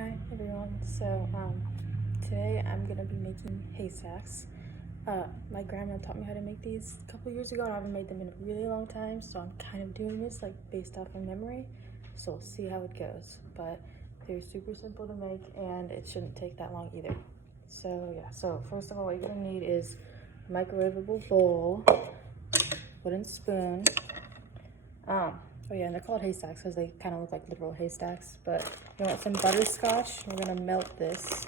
Hi everyone. Today I'm gonna be making haystacks. My grandma taught me how to make these a couple years ago, and I haven't made them in a really long time, so I'm kind of doing this like based off of memory. So we'll see how it goes. But they're super simple to make, and it shouldn't take that long either. So first of all, what you're gonna need is a microwavable bowl, wooden spoon. Oh yeah, and they're called haystacks because they kind of look like literal haystacks. But you want some butterscotch. We're gonna melt this.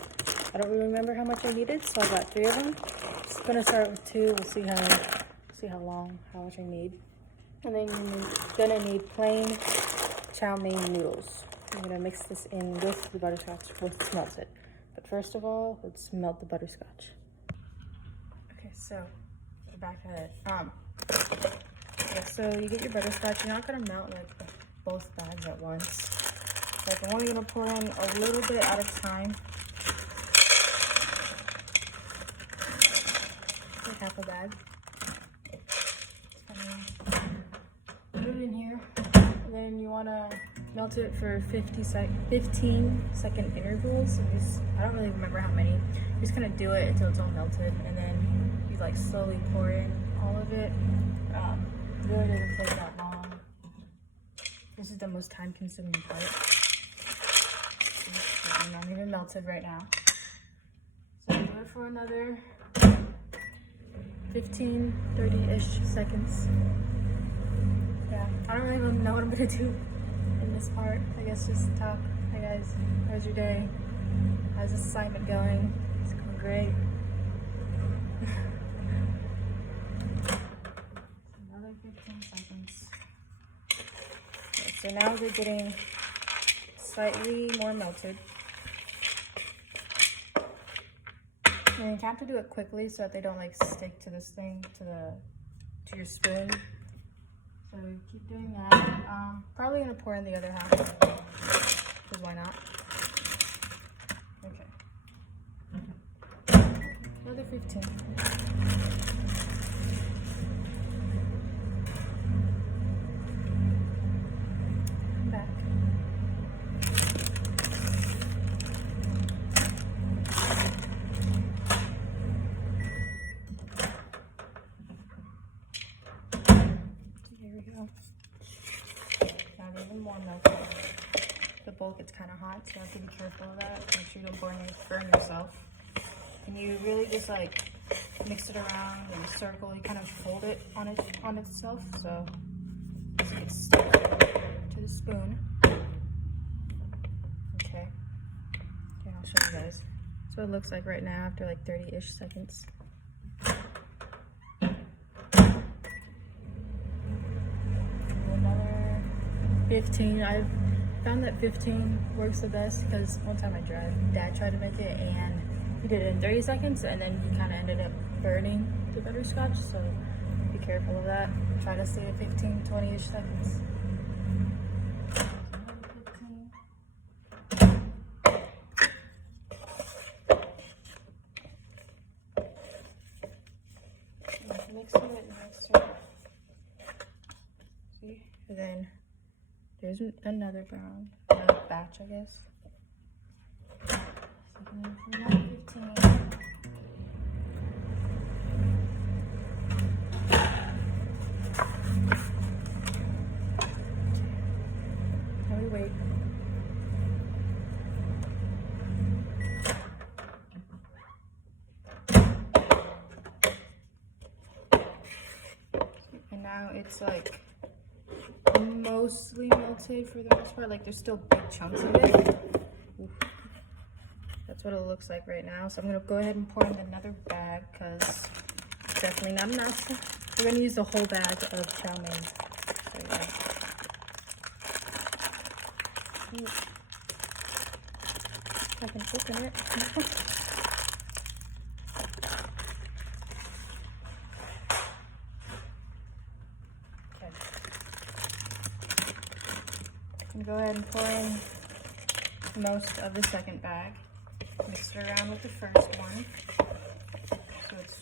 I don't really remember how much I needed, so I got 3 of them. Just gonna start with 2. We'll see how much I need. And then you're gonna need plain chow mein noodles. I'm gonna mix this in with the butterscotch once it's melted. But first of all, let's melt the butterscotch. Okay, so back at it. Yeah, so you get your butterscotch. You're not gonna melt like both bags at once. Like I'm only gonna pour in a little bit at a time. Like half a bag. Put it in here. And then you wanna melt it for 15-second intervals. So I don't really remember how many. You just kind of do it until it's all melted, and then you like slowly pour in all of it. Really doesn't take that long. This is the most time-consuming part. It's not even melted right now. So do it for another 15-30-ish seconds. Yeah, I don't really know what I'm gonna do in this part. I guess just talk. Hi guys, how's your day? How's this assignment going? It's going great. Another 15 seconds. Okay, so now they're getting slightly more melted. And you have to do it quickly so that they don't like stick to this thing, to your spoon. So keep doing that. Probably gonna pour in the other half, because why not? Okay. Another 15. Back. Here we go. Now even more melted. The bowl gets kind of hot, so you have to be careful of that. Make sure you don't burn yourself. And you really just like mix it around in a circle. You kind of fold it on itself, so it gets stuck to the spoon. Okay. Okay, I'll show you guys. So it looks like right now after like 30-ish seconds. Another 15. I've found that 15 works the best because one time my dad tried to make it and he did it in 30 seconds and then he kind of ended up burning the butterscotch, so be careful of that. Try to stay at 15-20-ish seconds. Mix it. See? And then there's another batch, I guess. So another 15. Now we wait. And now it's like mostly melted for the most part. Like there's still big chunks of it. Oof. That's what it looks like right now. So I'm gonna go ahead and pour in another bag because it's definitely not enough. We're gonna use the whole bag of chow mein. So yeah. I can open it. And go ahead and pour in most of the second bag. Mix it around with the first one so it's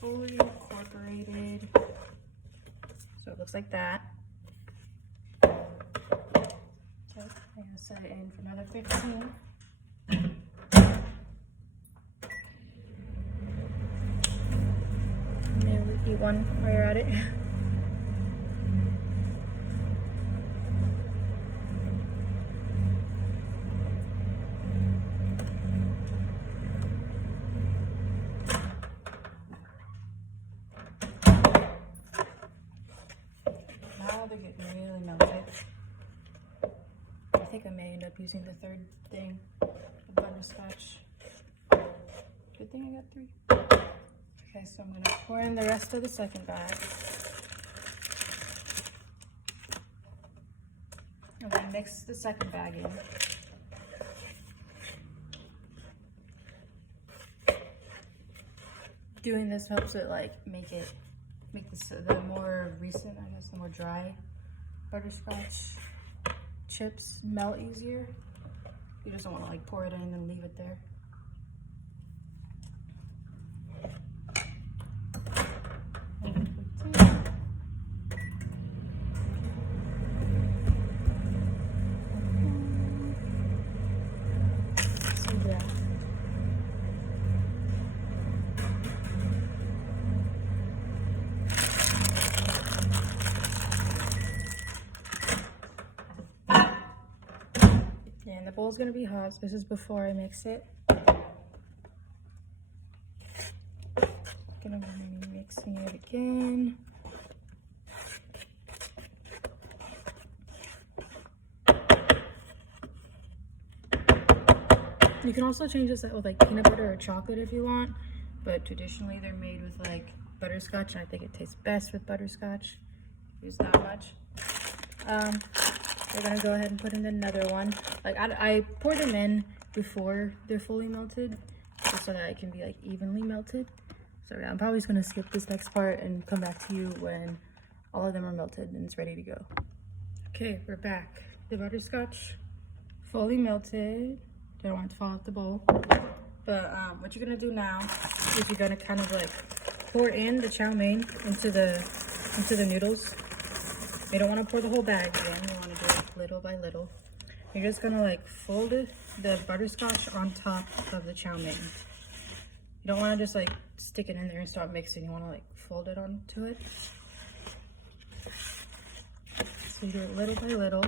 fully incorporated. So it looks like that. Okay, I'm gonna set it in for another 15. eat one while you're at it. Now they're getting really melted. I think I may end up using the third thing, the butterscotch. Good thing I got 3. Okay, so I'm gonna pour in the rest of the second bag. And then mix the second bag in. Doing this helps it like make this the more recent, I guess, the more dry butterscotch chips melt easier. You just don't want to like pour it in and leave it there. And the bowl's gonna be hot, so this is before I mix it. Gonna be mixing it again. You can also change this out with like peanut butter or chocolate if you want, but traditionally they're made with like butterscotch, and I think it tastes best with butterscotch. Use that much. We're gonna go ahead and put in another one. Like I pour them in before they're fully melted, just so that it can be like evenly melted. So yeah, I'm probably just gonna skip this next part and come back to you when all of them are melted and it's ready to go. Okay, we're back. The butterscotch fully melted. Don't want it to fall out the bowl. But what you're gonna do now is you're gonna kind of like pour in the chow mein into the noodles. You don't want to pour the whole bag in. You want to do it little by little. You're just gonna like fold the butterscotch on top of the chow mein. You don't want to just like stick it in there and start mixing. You want to like fold it onto it. So you do it little by little.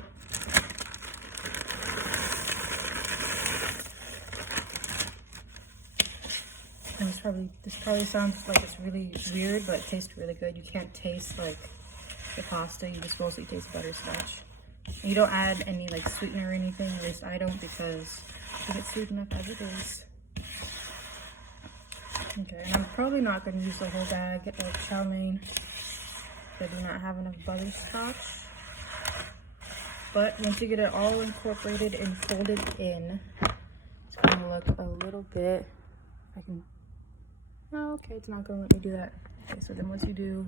And this probably sounds like it's really weird, but it tastes really good. You can't taste like the pasta, you just mostly taste butterscotch. You don't add any like sweetener or anything, at least I don't, because I think it's sweet enough as it is. Okay, and I'm probably not going to use the whole bag of chow mein. I do not have enough butterscotch. But once you get it all incorporated and folded in, it's going to look a little bit, oh, okay, it's not going to let me do that. Okay, so then once you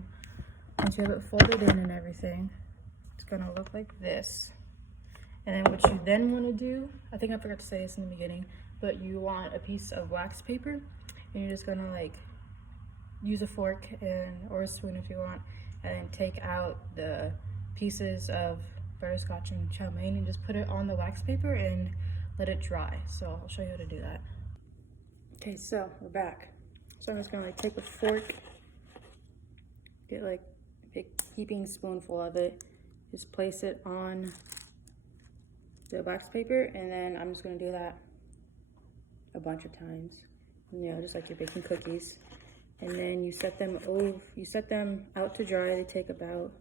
have it folded in and everything, it's gonna look like this. And then what you then want to do, I think I forgot to say this in the beginning, but you want a piece of wax paper, and you're just gonna like use a fork or a spoon if you want, and then take out the pieces of butterscotch and chow mein and just put it on the wax paper and let it dry. So I'll show you how to do that. Okay, so we're back. So I'm just gonna like take a fork, get like a heaping spoonful of it, just place it on the wax paper, and then I'm just gonna do that a bunch of times, you know, just like you're baking cookies. And then you set them out to dry. They take about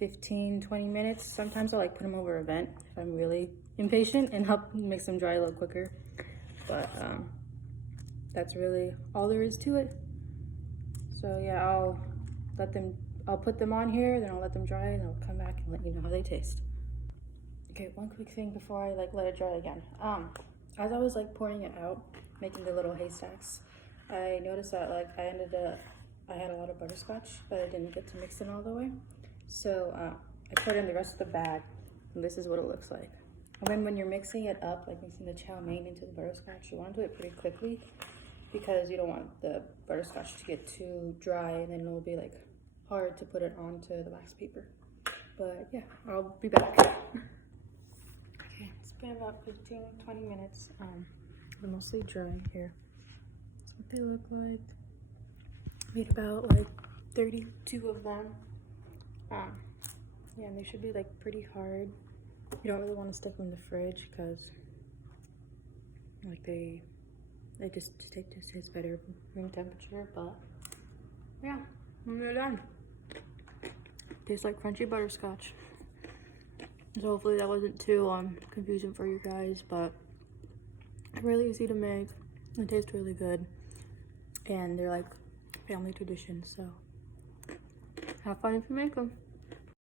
15-20 minutes. Sometimes I'll like put them over a vent if I'm really impatient and help make them dry a little quicker. But that's really all there is to it. So yeah, I'll put them on here, then I'll let them dry, and I'll come back and let you know how they taste. Okay, one quick thing before I like let it dry again. As I was like pouring it out, making the little haystacks, I noticed that like I had a lot of butterscotch, but I didn't get to mix it all the way. So I poured in the rest of the bag, and this is what it looks like. And then when you're mixing it up, like mixing the chow mein into the butterscotch, you want to do it pretty quickly, because you don't want the butterscotch to get too dry, and then it'll be like hard to put it onto the wax paper. But yeah, I'll be back. Okay, it's been about 15-20 minutes. They're mostly dry here. That's what they look like. Wait about like 32 of them. Yeah, and they should be like pretty hard. You don't really want to stick them in the fridge because like they just hits better room temperature. But yeah, we're done. Tastes like crunchy butterscotch. So hopefully that wasn't too confusing for you guys, but really easy to make. They taste really good, and they're like family traditions. So have fun if you make them.